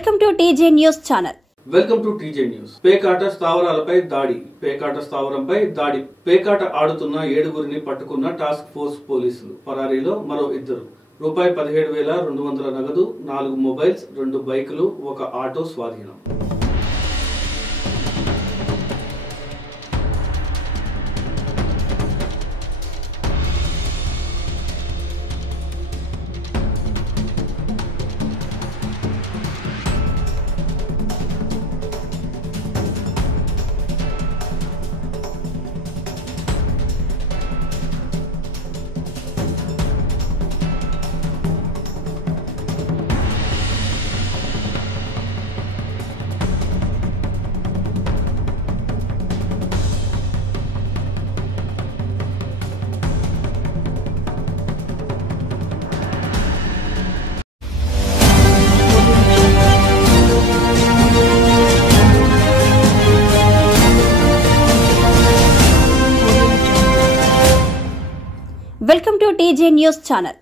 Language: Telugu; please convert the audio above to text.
Welcome to TJ news channel. Welcome to TJ news. పేకాట స్థావరాలపై దాడి. పేకాట స్థావరంపై దాడి. పేకాట ఆడుతున్న 7గురిని పట్టుకున్న టాస్క్ ఫోర్స్ పోలీసులు. పరారీలో మరో 2. రూపాయి 17,200 నగదు, 4 మొబైల్స్, 2 బైకులు, 1 ఆటో స్వాధీనం. Welcome to TJ news channel.